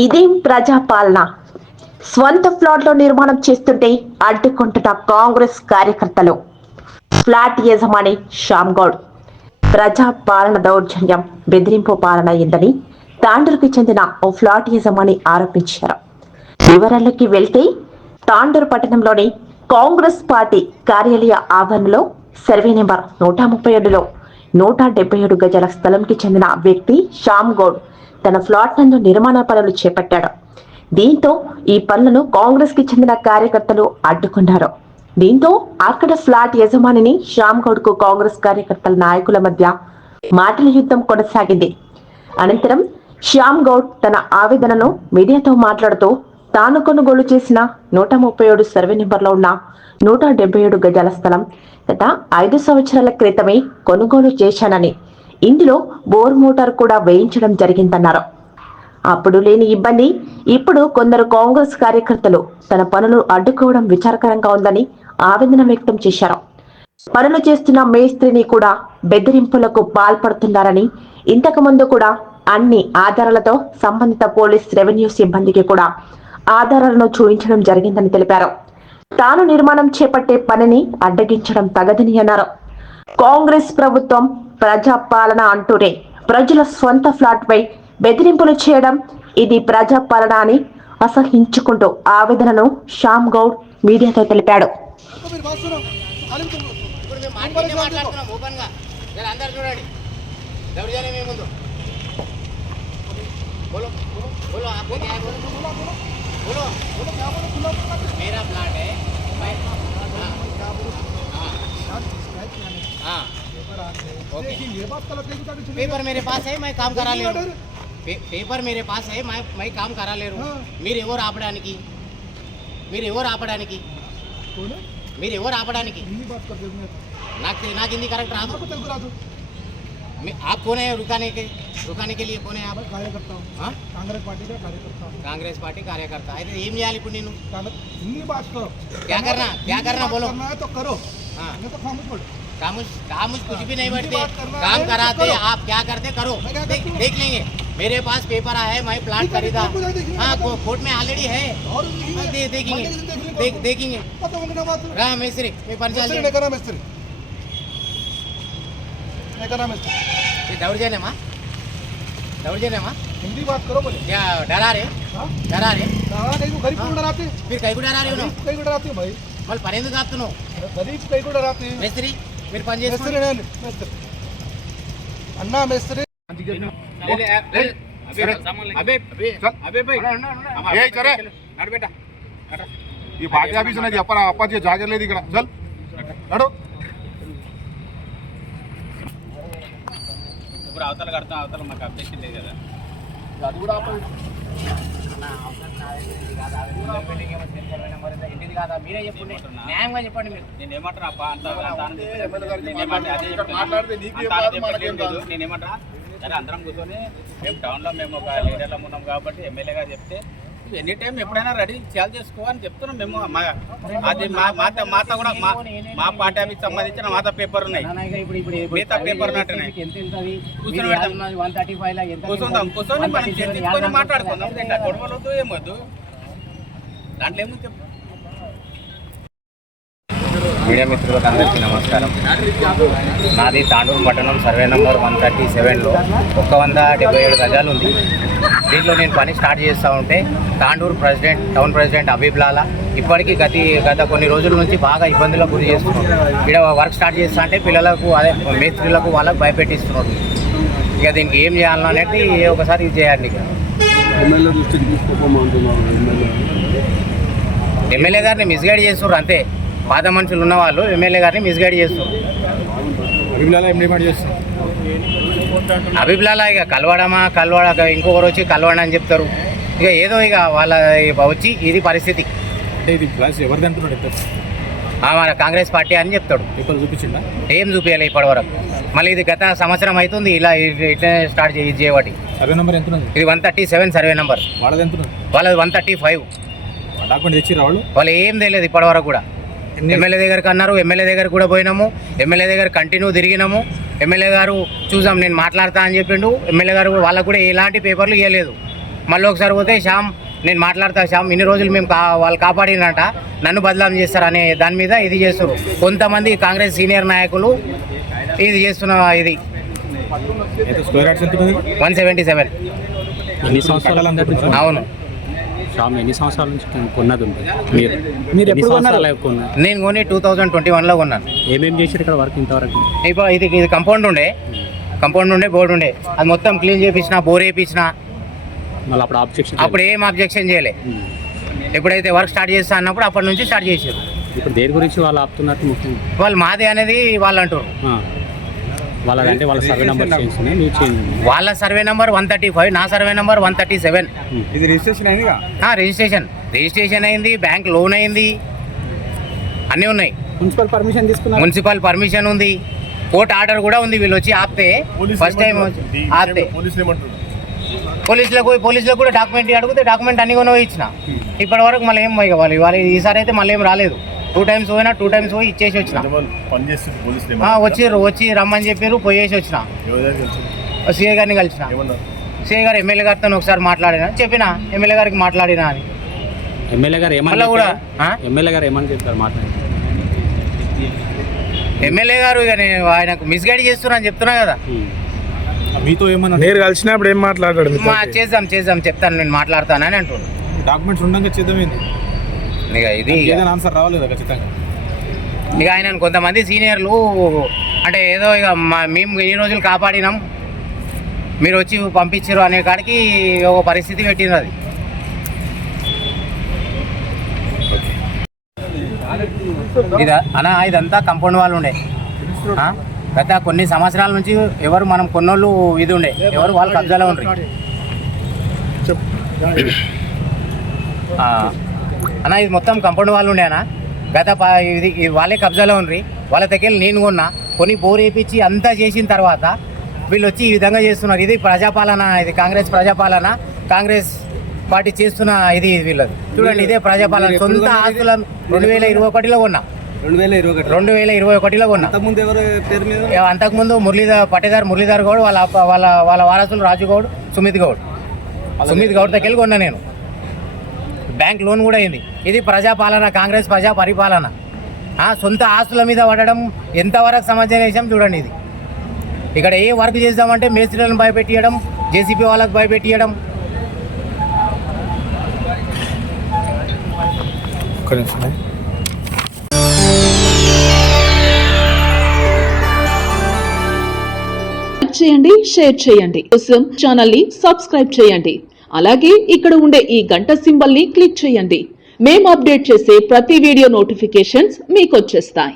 ఇదేం ప్రజాపాలన? స్వంత ఫ్లాట్లో నిర్మాణం చేస్తుంటే అడ్డుకుంటున్న కాంగ్రెస్ కార్యకర్తలు. ఫ్లాట్ యజమాని శ్యామ్ గౌడ్ ప్రజాపాలన దౌర్జన్యం, బెదిరింపు పాలన అయిందని తాండూరుకు చెందిన ఓ ఫ్లాట్ యజమాని ఆరోపించారు. వివరాల్లోకి వెళ్తే, తాండూరు పట్టణంలోని కాంగ్రెస్ పార్టీ కార్యాలయ ఆవరణలో సర్వే నెంబర్ 137లో 177 గజాల స్థలంకి చెందిన వ్యక్తి శ్యామ్ గౌడ్ తన ఫ్లాట్ నందు నిర్మాణ పనులు చేపట్టాడు. దీంతో ఈ పనులను కాంగ్రెస్ కి చెందిన కార్యకర్తలు అడ్డుకున్నారు. దీంతో అక్కడ ఫ్లాట్ యజమానిని శ్యామ్ గౌడ్ కు కాంగ్రెస్ కార్యకర్తల నాయకుల మధ్య మాటల యుద్ధం కొనసాగింది. అనంతరం శ్యామ్ గౌడ్ తన ఆవేదనను మీడియాతో మాట్లాడుతూ, తాను కొనుగోలు చేసిన 137 సర్వే నెంబర్లో ఉన్న 177 గజాల స్థలం గత 5 సంవత్సరాల క్రితమే కొనుగోలు చేశానని, ఇందులో బోర్ మోటార్ కూడా వేయించడం జరిగిందన్నారు. అప్పుడు లేని ఇబ్బంది ఇప్పుడు కొందరు కాంగ్రెస్ కార్యకర్తలు తన పనులు అడ్డుకోవడం విచారకరంగా ఉందని ఆవేదన వ్యక్తం చేశారు. పనులు చేస్తున్న మేస్త్రిని కూడా బెదిరింపులకు పాల్పడుతున్నారని, ఇంతకు ముందు కూడా అన్ని ఆధారాలతో సంబంధిత పోలీస్, రెవెన్యూ సిబ్బందికి కూడా ఆధారాలను చూపించడం జరిగిందని తెలిపారు. తాను నిర్మాణం చేపట్టే పనిని అడ్డగించడం తగదని అన్నారు. కాంగ్రెస్ ప్రభుత్వం ప్రజాపాలన అంటూనే ప్రజల స్వంత ఫ్లాట్ పై బెదిరింపులు చేయడం ఇది ప్రజాపాలన అని అసహించుకుంటూ ఆవేదనను శ్యామ్ గౌడ్ మీడియాతో తెలిపాడు. पेपर मेरे पास है, मैं काम करा ले रहा हूँ. पेपर मेरे पास है, मैं काम करा ले रहा हूँ. మీరు ఎవరు ఆపడానికి? నాకు హిందీ కరెక్ట్ రాదు. आप कौन है रुकाने के लिए कौन है आप? कार्यकर्ता हूं. कांग्रेस पार्टी कार्यकर्ता అయితే ఏం చేయాలి ఇప్పుడు? నేను హిందీ బాత్ करो. क्या करना बोलो. तो करो. हां नहीं तो खामोश कुछ भी नहीं बैठते. काम कराते आप क्या करते करो. देख लेंगे. मेरे पास पेपर है, मैं प्लाट खरीदा. हाँ कोर्ट में ऑलरेडी है. देखेंगे. राम मिस्त्री पेपर चल दौर्जन्य माँ हिंदी बात करो. बोले क्या डरा रहे नहीं तो गरीब को डराते. फिर कहीं को डरा रहे हो? कहीं को डराते भाई. मल परेंदु काप्तु नो गरीब कहीं को डराते. मिस्त्री మీరు పని చేస్తున్నారు. అన్నా మేస్త్రి ఈ పార్టీ ఆఫీస్ నాకు చెప్పరా, అప్పాచి జాగర్ లేదు ఇక్కడ. చల్ నడు. ఇప్పుడు అవతల కడతాం, అవతల మాకు అబ్జెక్షన్ లేదు కదా. అది కూడా ఇంటిది కాదా? మీరే చెప్పండి, న్యాయంగా చెప్పండి. మీరు నేను ఏమంటారా నేనేమంటారా సరే అందరం కూర్చొని మేము టౌన్లో మేము ఒక లీడర్లో ఉన్నాం కాబట్టి ఎమ్మెల్యే గారు చెప్తే ఎనీ టైం ఎప్పుడైనా రెడీ చేయాలి చేసుకోవాలని చెప్తున్నాం. మేము అది మాత కూడా మా పార్టీ ఆఫీస్ సంబంధించిన మాత పేపర్ ఉన్నాయి, మిగతా పేపర్ ఉన్నట్టున్నాయి. కూర్చొని మనం చర్చించుకొని మాట్లాడుకుందాం. గొడవలొద్దు, ఏమొద్దు, దాంట్లో ఏమో చెప్పు. మీడియా మిత్రులకు అందరికీ నమస్కారం. నాది తాండూరు పట్టణం సర్వే నెంబర్ 137లో 177 గజాలు ఉంది. దీంట్లో నేను పని స్టార్ట్ చేస్తూ ఉంటే తాండూరు టౌన్ ప్రెసిడెంట్ హబీబ్ లాలా ఇప్పటికీ గత కొన్ని రోజుల నుంచి బాగా ఇబ్బందులకు గురి చేస్తున్నారు. ఇక్కడ వర్క్ స్టార్ట్ చేస్తా అంటే పిల్లలకు, అదే మేస్త్రీలకు వాళ్ళకు భయపెట్టిస్తున్నారు. ఇక దీనికి ఏం చేయాలో అనేది ఒకసారి ఇది చేయండి. ఇక ఎమ్మెల్యే గారిని మిస్గైడ్ చేస్తున్నారు అంతే. పాత మనుషులు ఉన్న వాళ్ళు ఎమ్మెల్యే గారిని మిస్గైడ్ చేస్తున్నారు. హబీబ్లాలా ఇక కలవడ ఇంకొకరు వచ్చి కలవడం అని చెప్తారు. ఇక ఏదో ఇక వాళ్ళ వచ్చి ఇది పరిస్థితి. మన కాంగ్రెస్ పార్టీ అని చెప్తాడు. ఇప్పుడు చూపించిందా? ఏం చూపించాలి ఇప్పటి వరకు. మళ్ళీ ఇది గత సంవత్సరం అవుతుంది ఇలా ఇట్లా స్టార్ట్ చేయబట్టి. సర్వే నెంబర్ ఎంత? ఇది 137 సర్వే నెంబర్. వాళ్ళది 135. డాక్యుమెంట్ తెచ్చి వాళ్ళు ఏం తెలియదు ఇప్పటి వరకు కూడా. ఎమ్మెల్యే దగ్గరికి అన్నారు, ఎమ్మెల్యే దగ్గర కూడా పోయినాము, ఎమ్మెల్యే దగ్గర కంటిన్యూ తిరిగినాము. ఎమ్మెల్యే గారు చూసాం నేను మాట్లాడతా అని చెప్పిండు. ఎమ్మెల్యే గారు వాళ్ళకు కూడా ఎలాంటి పేపర్లు ఇవ్వలేదు. మళ్ళీ ఒకసారి పోతే శ్యామ్ నేను మాట్లాడతా శ్యామ్ ఇన్ని రోజులు మేము వాళ్ళు కాపాడినట నన్ను బదలాం చేస్తారనే దాని మీద ఇది చేస్తారు. కొంతమంది కాంగ్రెస్ సీనియర్ నాయకులు ఇది చేస్తున్న ఇది 177. ఎన్ని సంవత్సరాలు అవును. ఎన్ని సంవత్సరాల నుంచి కొన్నది ఉంది? మీరు ఎప్పుడు కొన్నారు? నేను కొని 2021లో కొన్నాను. ఏమేమి చేశారు ఇక్కడ వర్క్ ఇంతవరకు? ఇప్పుడు ఇది కంపౌండ్ ఉండే బోర్డు ఉండే అది మొత్తం క్లీన్ చేయించిన, బోర్ వేయించిన. మళ్ళీ అప్పుడు ఆబ్జెక్షన్ అప్పుడు ఏం ఆబ్జెక్షన్ చేయలే. ఎప్పుడైతే వర్క్ స్టార్ట్ చేస్తా అన్నప్పుడు అప్పటి నుంచి స్టార్ట్ చేశారు. ఇప్పుడు దేని గురించి వాళ్ళు ఆపుతున్నట్టు ముఖ్యం వాళ్ళు మాదే అనేది వాళ్ళు అంటారు. వాళ్ళదంటే వాళ్ళ సర్వే నెంబర్ వాళ్ళ సర్వే నెంబర్ 135, నా సర్వే నెంబర్ 137. ఇది రిజిస్ట్రేషన్ అయింది. రిజిస్ట్రేషన్ అయింది, బ్యాంక్ లోన్ అయింది, అన్నీ ఉన్నాయి. మున్సిపల్ పర్మిషన్ తీసుకున్నా. మున్సిపల్ పర్మిషన్ ఉంది, కోర్టు ఆర్డర్ కూడా ఉంది. వీళ్ళు వచ్చి ఆపితే ఫస్ట్ టైం ఆపితే పోలీసులకు కూడా డాక్యుమెంట్ అడిగితే డాక్యుమెంట్ అన్ని కూడా ఇచ్చిన. ఇప్పటి వరకు మళ్ళీ ఏం ఇవ్వాలి వాళ్ళు. ఈసారి అయితే మళ్ళీ ఏం రాలేదు. 2 times పోయినా 2 times పోయి ఇచ్చేసి వచ్చిన. వచ్చి రమ్మని చెప్పారు, పోయేసి వచ్చిన. సిఐ గారిని కలిసిన. సిఐ గారు ఎమ్మెల్యే గారితో ఒకసారి మాట్లాడినా చెప్పిన, ఎమ్మెల్యే గారికి మాట్లాడినా అని. ఎమ్మెల్యే గారు ఏమన్నా కూడా ఏమని చెప్తారు మాట్లాడి? ఎమ్మెల్యే గారు ఇక నేను ఆయనకు మిస్గైడ్ చేస్తున్నా అని చెప్తున్నా కదా. మీతో ఏమన్నా నేను కలిసినప్పుడు ఏం మాట్లాడాడు? చేద్దాం చెప్తాను, నేను మాట్లాడతానని అంటున్నాను. డాక్యుమెంట్స్ ఉండగా చేద్దామేంది ఇక ఇది ఆన్సర్ రావలేదు ఖచ్చితంగా. ఇక ఆయన కొంతమంది సీనియర్లు అంటే ఏదో ఇక మేము ఈ రోజులు కాపాడినాం, మీరు వచ్చి పంపించారు అనే కాడికి ఒక పరిస్థితి పెట్టింది. అది ఇదంతా కంపౌండ్ వాళ్ళు ఉండే గత కొన్ని సంవత్సరాల నుంచి ఎవరు మనం కొన్నోళ్ళు ఇది ఉండే ఎవరు వాళ్ళు కబ్జాలో ఉండ్రి. ఇది మొత్తం కంపౌండ్ వాళ్ళు ఉండే గత ఇది వాళ్ళే కబ్జాలో ఉండ్రి. వాళ్ళ దగ్గర నేను కొన్ని బోర్ వేయించి అంతా చేసిన తర్వాత వీళ్ళు వచ్చి ఈ విధంగా చేస్తున్నారు. ఇది ప్రజాపాలన, ఇది కాంగ్రెస్ ప్రజాపాలన, కాంగ్రెస్ పార్టీ చేస్తున్న ఇది వీళ్ళది. చూడండి, ఇదే ప్రజాపాలన. సొంత ఆస్తులను 2021లో కొన్నా. 2021లో కొన్నా. అంతకుముందు పట్టేదారు మురళీధర్ గౌడ్, వాళ్ళ వారసులు రాజు గౌడ్, సుమిత్ గౌడ్ దగ్గర కొన్నా నేను. బ్యాంక్ లోన్ కూడా అయింది. ఇది ప్రజాపాలన, కాంగ్రెస్ ప్రజా పరిపాలన. సొంత ఆస్తుల మీద పడడం ఎంతవరకు సమాజం చూడండి. ఇది ఇక్కడ ఏ వర్క్ చేద్దామంటే మేస్త్రీలను భయపెట్టియడం, జేసీబీ వాళ్ళకు భయపెట్టియడం. చేయండి, షేర్ చేయండి. కోసం ఛానల్ ని సబ్స్క్రైబ్ చేయండి. అలాగే ఇక్కడ ఉండే ఈ గంట సింబల్ ని క్లిక్ చేయండి. మేము అప్డేట్ చేసే ప్రతి వీడియో నోటిఫికేషన్స్ మీకు వచ్చేస్తాయి.